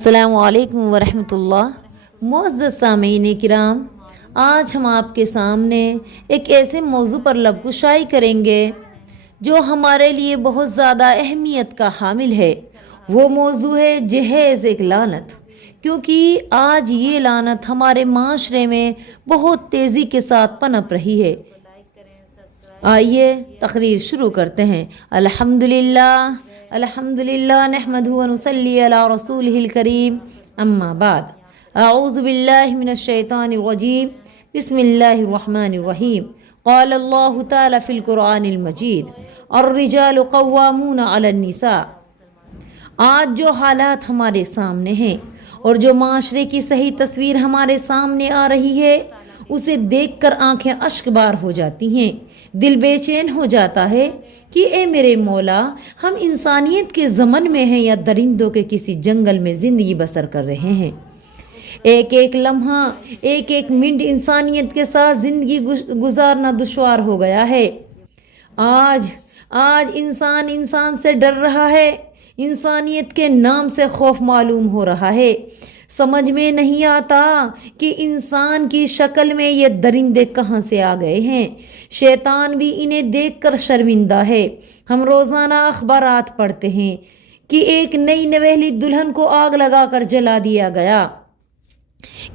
السلام علیکم ورحمۃ اللہ۔ معزز سامعین کرام، آج ہم آپ کے سامنے ایک ایسے موضوع پر لب کشائی کریں گے جو ہمارے لیے بہت زیادہ اہمیت کا حامل ہے۔ وہ موضوع ہے جہیز ایک لعنت، کیونکہ آج یہ لعنت ہمارے معاشرے میں بہت تیزی کے ساتھ پنپ رہی ہے۔ آئیے تقریر شروع کرتے ہیں۔ الحمدللہ نحمدہ و نصلی علی رسولہ الکریم، اما بعد، اعوذ باللہ من الشیطان الرجیم، بسم اللہ الرحمن الرحیم۔ قال اللہ تعالی فی القرآن المجید، الرجال قوامون علی النساء۔ آج جو حالات ہمارے سامنے ہیں اور جو معاشرے کی صحیح تصویر ہمارے سامنے آ رہی ہے، اسے دیکھ کر آنکھیں اشک بار ہو جاتی ہیں، دل بے چین ہو جاتا ہے کہ اے میرے مولا، ہم انسانیت کے زمن میں ہیں یا درندوں کے کسی جنگل میں زندگی بسر کر رہے ہیں۔ ایک ایک لمحہ، ایک ایک منٹ انسانیت کے ساتھ زندگی گزارنا دشوار ہو گیا ہے۔ آج انسان سے ڈر رہا ہے، انسانیت کے نام سے خوف معلوم ہو رہا ہے۔ سمجھ میں نہیں آتا کہ انسان کی شکل میں یہ درندے کہاں سے آ گئے ہیں۔ شیطان بھی انہیں دیکھ کر شرمندہ ہے۔ ہم روزانہ اخبارات پڑھتے ہیں کہ ایک نئی نویلی دلہن کو آگ لگا کر جلا دیا گیا،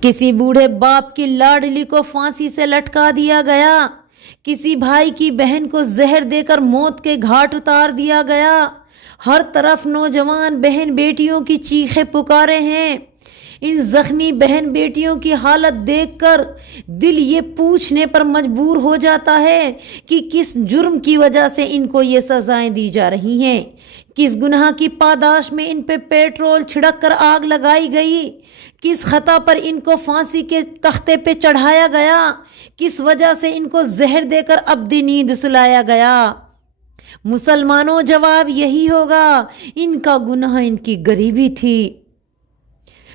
کسی بوڑھے باپ کی لاڈلی کو پھانسی سے لٹکا دیا گیا، کسی بھائی کی بہن کو زہر دے کر موت کے گھاٹ اتار دیا گیا۔ ہر طرف نوجوان بہن بیٹیوں کی چیخیں پکارے ہیں۔ ان زخمی بہن بیٹیوں کی حالت دیکھ کر دل یہ پوچھنے پر مجبور ہو جاتا ہے کہ کس جرم کی وجہ سے ان کو یہ سزائیں دی جا رہی ہیں، کس گناہ کی پاداش میں ان پہ پیٹرول چھڑک کر آگ لگائی گئی، کس خطا پر ان کو پھانسی کے تختے پہ چڑھایا گیا، کس وجہ سے ان کو زہر دے کر ابدی نیند سلایا گیا۔ مسلمانوں، جواب یہی ہوگا، ان کا گناہ ان کی غریبی تھی۔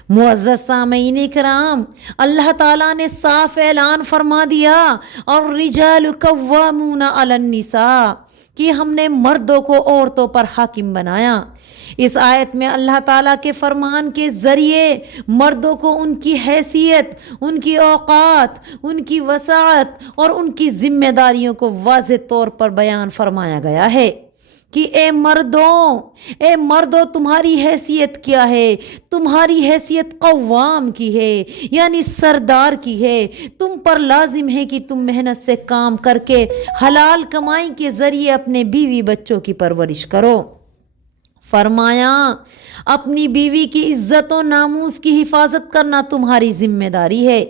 معزز سامعین کرام، اللہ تعالیٰ نے صاف اعلان فرما دیا، اور رجال قوامون علی النساء، کہ ہم نے مردوں کو عورتوں پر حاکم بنایا۔ اس آیت میں اللہ تعالیٰ کے فرمان کے ذریعے مردوں کو ان کی حیثیت، ان کی اوقات، ان کی وسعت اور ان کی ذمہ داریوں کو واضح طور پر بیان فرمایا گیا ہے کہ اے مردوں تمہاری حیثیت کیا ہے؟ تمہاری حیثیت قوام کی ہے، یعنی سردار کی ہے۔ تم پر لازم ہے کہ تم محنت سے کام کر کے حلال کمائی کے ذریعے اپنے بیوی بچوں کی پرورش کرو۔ فرمایا، اپنی بیوی کی عزت و ناموس کی حفاظت کرنا تمہاری ذمہ داری ہے۔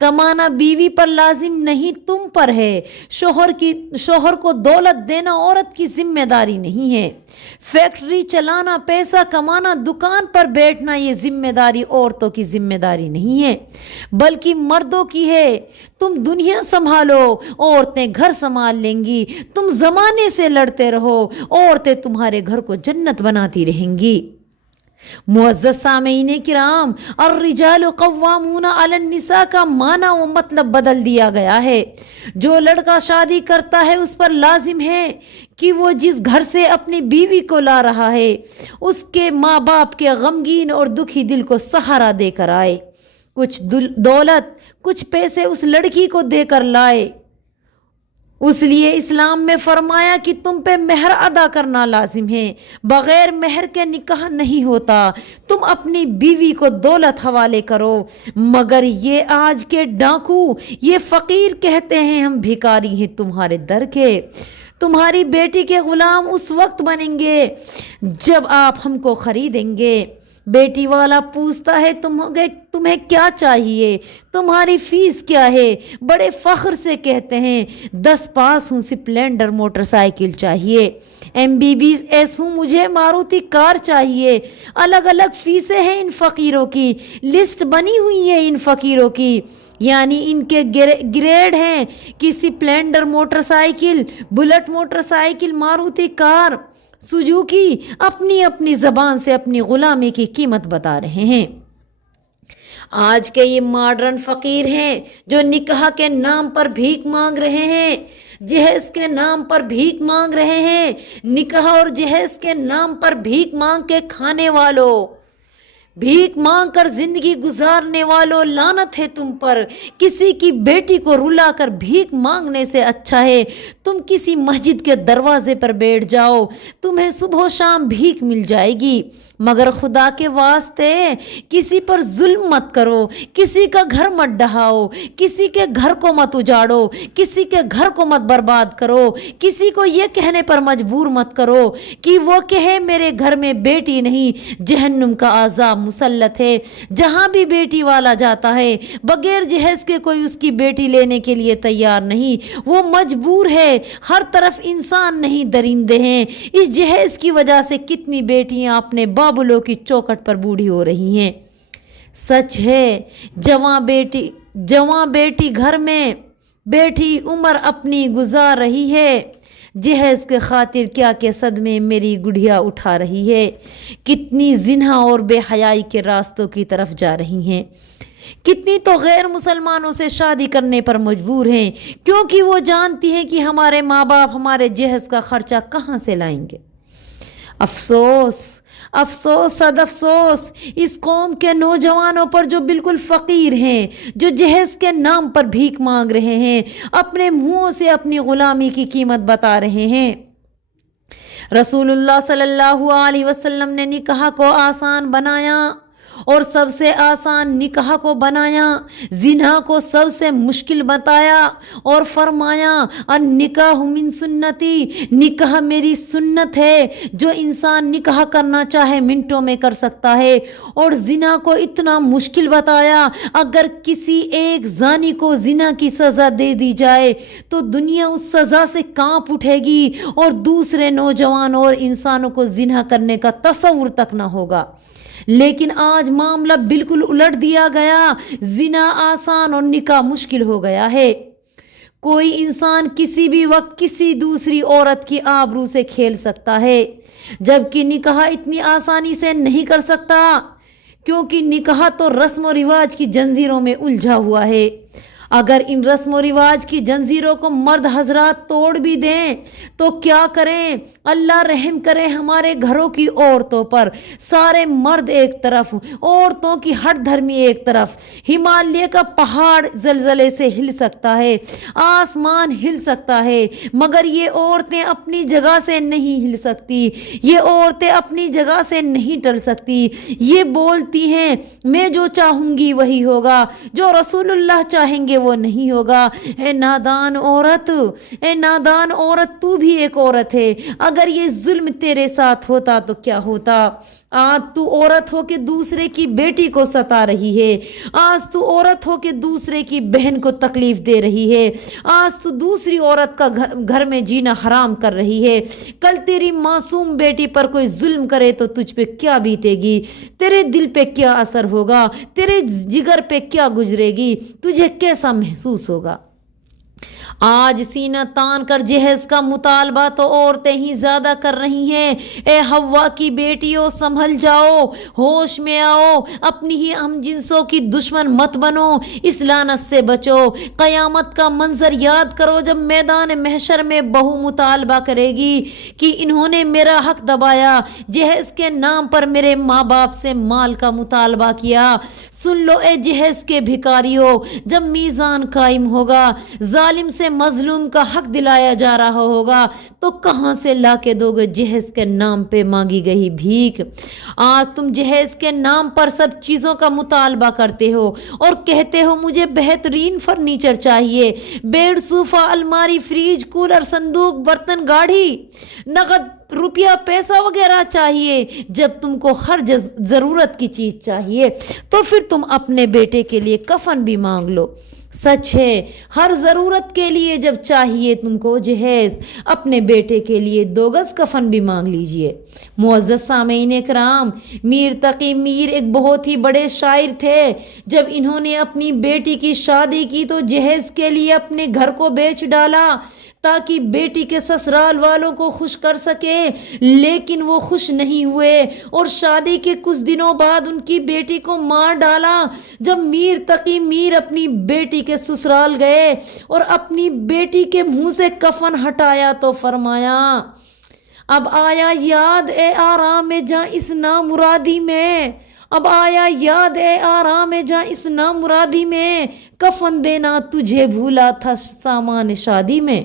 کمانا بیوی پر لازم نہیں، تم پر ہے۔ شوہر کو دولت دینا عورت کی ذمہ داری نہیں ہے۔ فیکٹری چلانا، پیسہ کمانا، دکان پر بیٹھنا، یہ ذمہ داری عورتوں کی ذمہ داری نہیں ہے، بلکہ مردوں کی ہے۔ تم دنیا سنبھالو، عورتیں گھر سنبھال لیں گی۔ تم زمانے سے لڑتے رہو، عورتیں تمہارے گھر کو جنت بناتی رہیں گی۔ معزز سامعین کرام، الرجال قوامون علی النساء کا معنی و مطلب بدل دیا گیا ہے۔ جو لڑکا شادی کرتا ہے اس پر لازم ہے کہ وہ جس گھر سے اپنی بیوی کو لا رہا ہے، اس کے ماں باپ کے غمگین اور دکھی دل کو سہارا دے کر آئے، کچھ دولت، کچھ پیسے اس لڑکی کو دے کر لائے۔ اس لیے اسلام میں فرمایا کہ تم پہ مہر ادا کرنا لازم ہے، بغیر مہر کے نکاح نہیں ہوتا۔ تم اپنی بیوی کو دولت حوالے کرو، مگر یہ آج کے ڈاکو، یہ فقیر کہتے ہیں ہم بھکاری ہیں تمہارے در کے۔ تمہاری بیٹی کے غلام اس وقت بنیں گے جب آپ ہم کو خریدیں گے۔ بیٹی والا پوچھتا ہے تمہیں کیا چاہیے، تمہاری فیس کیا ہے؟ بڑے فخر سے کہتے ہیں 10 پاس ہوں، سپلینڈر موٹر سائیکل چاہیے، MBBS ہوں، مجھے ماروتی کار چاہیے۔ الگ الگ فیسیں ہیں ان فقیروں کی، لسٹ بنی ہوئی ہے ان فقیروں کی، یعنی ان کے گریڈ ہیں کہ Splendor motor cycle, Bullet motor cycle, Maruti car, Suzuki اپنی اپنی زبان سے اپنی غلامی کی قیمت بتا رہے ہیں۔ آج کے یہ ماڈرن فقیر ہیں جو نکاح کے نام پر بھیک مانگ رہے ہیں، جہیز کے نام پر بھیک مانگ رہے ہیں۔ نکاح اور جہیز کے نام پر بھیک مانگ کے کھانے والوں، بھیک مانگ کر زندگی گزارنے والوں لعنت ہے تم پر، کسی کی بیٹی کو رلا کر بھیک مانگنے سے اچھا ہے تم کسی مسجد کے دروازے پر بیٹھ جاؤ، تمہیں صبح و شام بھیک مل جائے گی، مگر خدا کے واسطے کسی پر ظلم مت کرو، کسی کا گھر مت ڈھاؤ، کسی کے گھر کو مت اجاڑو، کسی کے گھر کو مت برباد کرو، کسی کو یہ کہنے پر مجبور مت کرو کہ وہ کہے میرے گھر میں بیٹی نہیں، جہنم کا عذاب مسلط ہے، جہاں بھی بیٹی والا جاتا ہے بغیر جہیز کے کوئی اس کی بیٹی لینے کے لیے تیار نہیں، وہ مجبور ہے، ہر طرف انسان نہیں درندے ہیں، اس جہیز کی وجہ سے کتنی بیٹیاں اپنے بابلوں کی چوکھٹ پر بوڑھی ہو رہی ہیں۔ سچ ہے جواں بیٹی گھر میں بیٹھی عمر اپنی گزار رہی ہے، جہیز کے خاطر کیا کے صدمے میری گڑھیا اٹھا رہی ہے، کتنی زنا اور بے حیائی کے راستوں کی طرف جا رہی ہیں، کتنی تو غیر مسلمانوں سے شادی کرنے پر مجبور ہیں کیونکہ وہ جانتی ہیں کہ ہمارے ماں باپ ہمارے جہیز کا خرچہ کہاں سے لائیں گے۔ افسوس افسوس صد افسوس اس قوم کے نوجوانوں پر جو بالکل فقیر ہیں، جو جہیز کے نام پر بھیک مانگ رہے ہیں، اپنے منہوں سے اپنی غلامی کی قیمت بتا رہے ہیں۔ رسول اللہ صلی اللہ علیہ وسلم نے نکاح کو آسان بنایا اور سب سے آسان نکاح کو بنایا، زنا کو سب سے مشکل بتایا اور فرمایا النکاح من سنتی، نکاح میری سنت ہے، جو انسان نکاح کرنا چاہے منٹوں میں کر سکتا ہے، اور زنا کو اتنا مشکل بتایا اگر کسی ایک زانی کو زنا کی سزا دے دی جائے تو دنیا اس سزا سے کانپ اٹھے گی اور دوسرے نوجوان اور انسانوں کو زنا کرنے کا تصور تک نہ ہوگا۔ لیکن آج معاملہ بالکل الٹ دیا گیا، زنا آسان اور نکاح مشکل ہو گیا ہے۔ کوئی انسان کسی بھی وقت کسی دوسری عورت کی آبرو سے کھیل سکتا ہے، جبکہ نکاح اتنی آسانی سے نہیں کر سکتا، کیونکہ نکاح تو رسم و رواج کی جنزیروں میں الجھا ہوا ہے۔ اگر ان رسم و رواج کی جنزیروں کو مرد حضرات توڑ بھی دیں تو کیا کریں؟ اللہ رحم کرے ہمارے گھروں کی عورتوں پر، سارے مرد ایک طرف، عورتوں کی ہٹ دھرمی ایک طرف۔ ہمالیہ کا پہاڑ زلزلے سے ہل سکتا ہے، آسمان ہل سکتا ہے، مگر یہ عورتیں اپنی جگہ سے نہیں ہل سکتی، یہ عورتیں اپنی جگہ سے نہیں ٹل سکتی۔ یہ بولتی ہیں میں جو چاہوں گی وہی ہوگا، جو رسول اللہ چاہیں گے وہ نہیں ہوگا۔ اے نادان عورت، اے نادان عورت، تو بھی ایک عورت ہے، اگر یہ ظلم تیرے ساتھ ہوتا تو کیا ہوتا؟ آج تو عورت ہو کے دوسرے کی بیٹی کو ستا رہی ہے، آج تو عورت ہو کے دوسرے کی بہن کو تکلیف دے رہی ہے، آج تو دوسری عورت کا گھر میں جینا حرام کر رہی ہے۔ کل تیری معصوم بیٹی پر کوئی ظلم کرے تو تجھ پہ کیا بیتے گی؟ تیرے دل پہ کیا اثر ہوگا؟ تیرے جگر پہ کیا گزرے گی؟ تجھے کیسا محسوس ہوگا؟ آج سینہ تان کر جہیز کا مطالبہ تو عورتیں ہی زیادہ کر رہی ہیں۔ اے حوا کی بیٹیوں، سنبھل جاؤ، ہوش میں آؤ، اپنی ہی ہم جنسوں کی دشمن مت بنو، اس لعنت سے بچو۔ قیامت کا منظر یاد کرو جب میدان محشر میں بہو مطالبہ کرے گی کہ انہوں نے میرا حق دبایا، جہیز کے نام پر میرے ماں باپ سے مال کا مطالبہ کیا۔ سن لو اے جہیز کے بھکاریوں، جب میزان قائم ہوگا، ظالم سے مظلوم کا حق دلایا جا رہا ہوگا تو کہاں سے لا کے دو گے جہیز کے نام پہ مانگی گئی بھیک؟ آج تم جہیز کے نام پر سب چیزوں کا مطالبہ کرتے ہو اور کہتے ہو مجھے بہترین فرنیچر چاہیے، بیڈ، صوفہ، الماری، فریج، کولر، صندوق، برتن، گاڑی، نقد روپیہ، پیسہ وغیرہ چاہیے۔ جب تم کو ہر ضرورت کی چیز چاہیے تو پھر تم اپنے بیٹے کے لیے کفن بھی مانگ لو۔ سچ ہے، ہر ضرورت کے لیے جب چاہیے تم کو جہیز، اپنے بیٹے کے لیے 2 گز کفن بھی مانگ لیجئے۔ معزز سامعین کرام، میر تقی میر ایک بہت ہی بڑے شاعر تھے۔ جب انہوں نے اپنی بیٹی کی شادی کی تو جہیز کے لیے اپنے گھر کو بیچ ڈالا تاکہ بیٹی کے سسرال والوں کو خوش کر سکے، لیکن وہ خوش نہیں ہوئے اور شادی کے کچھ دنوں بعد ان کی بیٹی کو مار ڈالا۔ جب میر تقی میر اپنی بیٹی کے سسرال گئے اور اپنی بیٹی کے منہ سے کفن ہٹایا تو فرمایا اب آیا یاد اے آرام جاں اس نامرادی میں، اب آیا یاد اے آرام جہاں اس نامرادی میں، کفن دینا تجھے بھولا تھا سامان شادی میں۔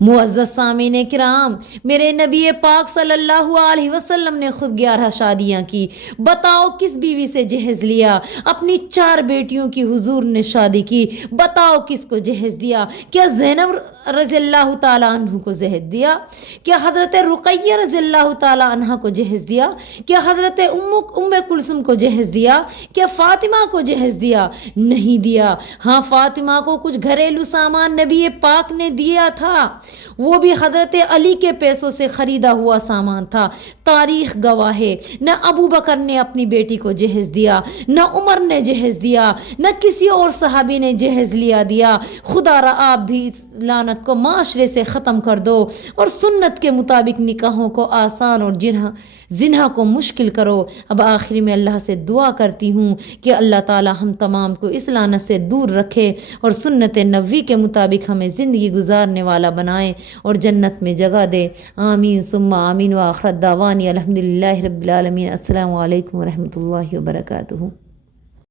معزز سامعین کرام، میرے نبی پاک صلی اللہ علیہ وسلم نے خود 11 شادیاں کی۔ بتاؤ کس بیوی سے جہیز لیا؟ اپنی 4 بیٹیوں کی حضور نے شادی کی۔ بتاؤ کس کو جہیز دیا؟ کیا زینب رضی اللہ تعالیٰ عنہ کو جہیز دیا؟ کیا حضرت رقیہ رضی اللہ تعالیٰ عنہ کو جہیز دیا؟ کیا حضرت ام کلثوم کو جہیز دیا؟ کیا فاطمہ کو جہیز دیا؟ نہیں دیا۔ ہاں، فاطمہ کو کچھ گھریلو سامان نبی پاک نے دیا تھا، وہ بھی حضرت علی کے پیسوں سے خریدا ہوا سامان تھا۔ تاریخ گواہ ہے، نہ ابو بکر نے اپنی بیٹی کو جہیز دیا، نہ عمر نے جہیز دیا، نہ کسی اور صحابی نے جہیز دیا۔ خدا را آپ بھی اس لعنت کو معاشرے سے ختم کر دو اور سنت کے مطابق نکاحوں کو آسان اور زنا کو مشکل کرو۔ اب آخری میں اللہ سے دعا کرتی ہوں کہ اللہ تعالی ہم تمام کو اس لعنت سے دور رکھے اور سنت نبوی کے مطابق ہمیں زندگی گزارنے والا بنائے اور جنت میں جگہ دے۔ آمین ثم آمین، وآخر دعوانی الحمدللہ رب العالمین۔ السلام علیکم ورحمۃ اللہ وبرکاتہ۔